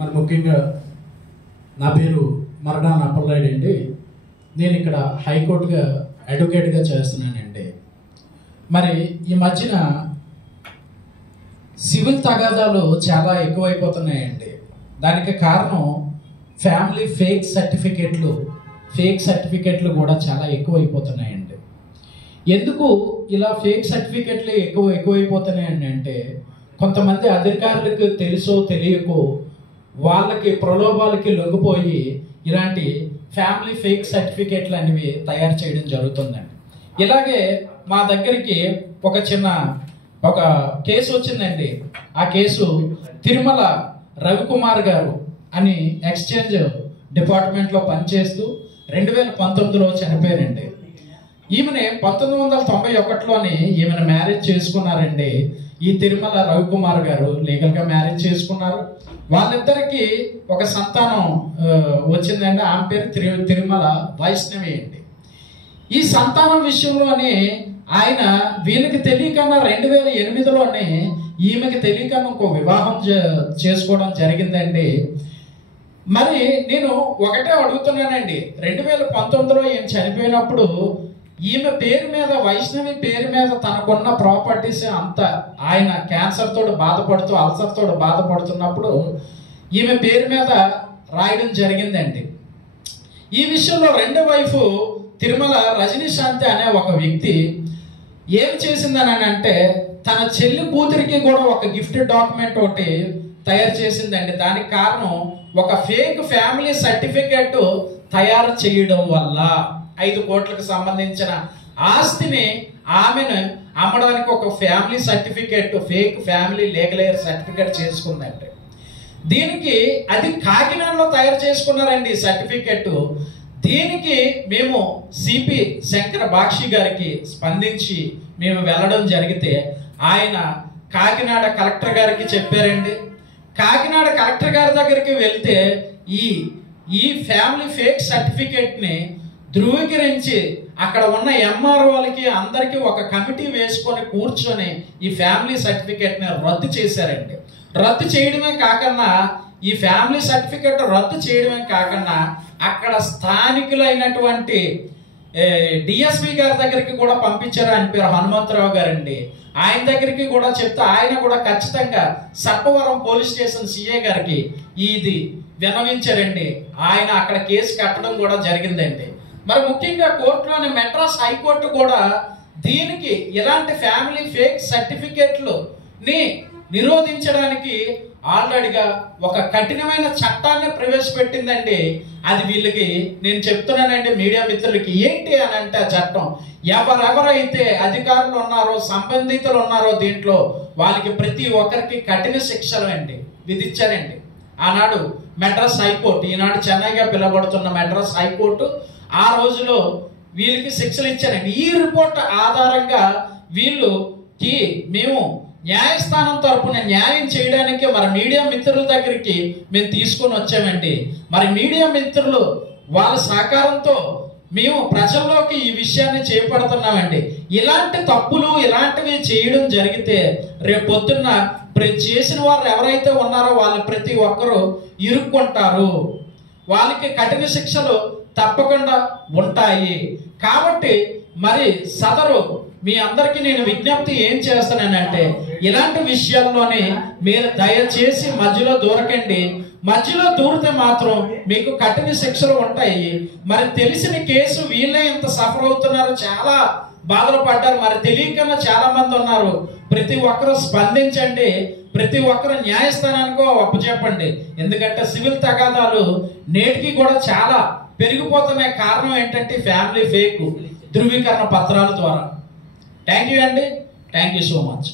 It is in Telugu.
మరి ముఖ్యంగా నా పేరు మరడాన్ అప్పలరాయుడు అండి. నేను ఇక్కడ హైకోర్టుగా అడ్వకేట్గా చేస్తున్నానండి. మరి ఈ మధ్యన సివిల్ తగాదాలు చాలా ఎక్కువైపోతున్నాయండి. దానికి కారణం ఫ్యామిలీ ఫేక్ సర్టిఫికెట్లు కూడా చాలా ఎక్కువైపోతున్నాయండి. ఎందుకు ఇలా ఫేక్ సర్టిఫికెట్లు ఎక్కువైపోతున్నాయండి అంటే, కొంతమంది అధికారులకు తెలుసో తెలియకో వాళ్ళకి ప్రలోభాలకి లొంగిపోయి ఇలాంటి ఫ్యామిలీ ఫేక్ సర్టిఫికెట్లు అనేవి తయారు చేయడం జరుగుతుందండి. ఇలాగే మా దగ్గరికి ఒక కేసు వచ్చిందండి. ఆ కేసు తిరుమల రవికుమార్ గారు అని ఎక్స్చేంజ్ డిపార్ట్మెంట్లో పనిచేస్తూ 2019లో చనిపోయారండి. ఈమెని 1991లోని ఈమెను మ్యారేజ్ చేసుకున్నారండి. ఈ తిరుమల రవికుమార్ గారు లీగల్గా మ్యారేజ్ చేసుకున్నారు. వాళ్ళిద్దరికి ఒక సంతానం వచ్చిందండి. ఆమె పేరు తిరుమల వైష్ణవి అండి. ఈ సంతానం విషయంలోనే ఆయన వీళ్ళకి తెలియకన్నా 2008లోనే ఈమెకి తెలియకన్నా ఇంకో వివాహం చేసుకోవడం జరిగిందండి. మరి నేను ఒకటే అడుగుతున్నానండి, 2019లో ఈయన చనిపోయినప్పుడు ఈమె పేరు మీద, వైష్ణవి పేరు మీద తనకున్న ప్రాపర్టీస్ అంతా ఆయన క్యాన్సర్ తోటి బాధపడుతూ, అల్సర్ తోటి బాధపడుతున్నప్పుడు ఈమె పేరు మీద రాయడం జరిగిందండి. ఈ విషయంలో రెండో వైఫ్ తిరుమల రజనీశాంతి అనే ఒక వ్యక్తి ఏం చేసిందని అంటే, తన చెల్లి కూతురికి కూడా ఒక గిఫ్ట్ డాక్యుమెంట్ ఒకటి తయారు చేసిందండి. దానికి కారణం ఒక ఫేక్ ఫ్యామిలీ సర్టిఫికేట్ తయారు చేయడం వల్ల 5 కోట్లకు సంబంధించిన ఆస్తిని ఆమెను అమ్మడానికి ఒక family certificate, fake family legal heir certificate చేసుకుందండి. దీనికి అది కాకినాడలో తయారు చేసుకున్నారండి సర్టిఫికేట్. దీనికి మేము సిపి శంకర బాక్షి గారికి స్పందించి మేము వెళ్ళడం జరిగితే ఆయన కాకినాడ కలెక్టర్ గారికి చెప్పారండి. కాకినాడ కలెక్టర్ గారి దగ్గరికి వెళ్తే ఈ ఫ్యామిలీ ఫేక్ సర్టిఫికేట్ని ధృవీకరించి అక్కడ ఉన్న ఎంఆర్ఓలకి అందరికీ ఒక కమిటీ వేసుకొని కూర్చొని ఈ ఫ్యామిలీ సర్టిఫికేట్ని రద్దు చేశారండి. రద్దు చేయడమే కాకుండా ఈ ఫ్యామిలీ సర్టిఫికేట్ రద్దు చేయడమే కాకుండా అక్కడ స్థానికులైనటువంటి డిఎస్పి గారి దగ్గరికి కూడా పంపించారు. ఆయన పేరు హనుమంతరావు గారండి. ఆయన దగ్గరికి కూడా చెప్తే ఆయన కూడా ఖచ్చితంగా సర్పవరం పోలీస్ స్టేషన్ సిఐ గారికి ఇది విన్నవించారండి. ఆయన అక్కడ కేసు కట్టడం కూడా జరిగిందండి. మరి ముఖ్యంగా కోర్టులోని మెడ్రాస్ హైకోర్టు కూడా దీనికి ఇలాంటి ఫ్యామిలీ ఫేక్ సర్టిఫికెట్లని నిరోధించడానికి ఆల్రెడీగా ఒక కఠినమైన చట్టాన్ని ప్రవేశపెట్టిందండి. అది వీళ్ళకి నేను చెప్తున్నానండి మీడియా మిత్రులకి, ఏంటి అని అంటే ఆ చట్టం ఎవరెవరైతే అధికారులు ఉన్నారో, సంబంధితులు ఉన్నారో దీంట్లో వాళ్ళకి ప్రతి ఒక్కరికి కఠిన శిక్షలు అండి విధించారండి. ఆనాడు మెడ్రాస్ హైకోర్టు, ఈనాడు చెన్నైగా పిలువబడుతున్న మెడ్రాస్ హైకోర్టు ఆ రోజులో వీళ్ళకి శిక్షలు ఇచ్చారండి. ఈ రిపోర్ట్ ఆధారంగా వీళ్ళకి మేము న్యాయస్థానం తరపున న్యాయం చేయడానికి మరి మీడియా మిత్రుల దగ్గరికి మేము తీసుకొని వచ్చామండి. మరి మీడియా మిత్రులు వాళ్ళ సహకారంతో మేము ప్రజల్లోకి ఈ విషయాన్ని చేపడుతున్నామండి. ఇలాంటి తప్పులు ఇలాంటివి చేయడం జరిగితే రేపు పొద్దున్న చేసిన వారు ఎవరైతే ఉన్నారో వాళ్ళు ప్రతి ఒక్కరూ ఇరుక్కుంటారు. వాళ్ళకి కఠిన శిక్షలు తప్పకుండా ఉంటాయి. కాబట్టి మరి సదరు మీ అందరికీ నేను విజ్ఞప్తి ఏం చేస్తానంటే, ఇలాంటి విషయాల్లోనే మీరు దయచేసి మధ్యలో దూరకండి. మధ్యలో దూరితే మాత్రం మీకు కఠిన శిక్షలు ఉంటాయి. మరి తెలిసిన కేసు వీళ్ళే ఇంత సఫర్ అవుతున్నారు, చాలా బాధలు పడ్డారు. మరి తెలియకన్నా చాలా మంది ఉన్నారు. ప్రతి ఒక్కరూ స్పందించండి. ప్రతి ఒక్కరు న్యాయస్థానానికో అప్పచెప్పండి. ఎందుకంటే సివిల్ తగాదాలు నేటికి కూడా చాలా పెరిగిపోతున్నాయి. కారణం ఏంటంటే ఫ్యామిలీ ఫేక్ ధృవీకరణ పత్రాల ద్వారా. థ్యాంక్ యూ అండి. Thank you so much.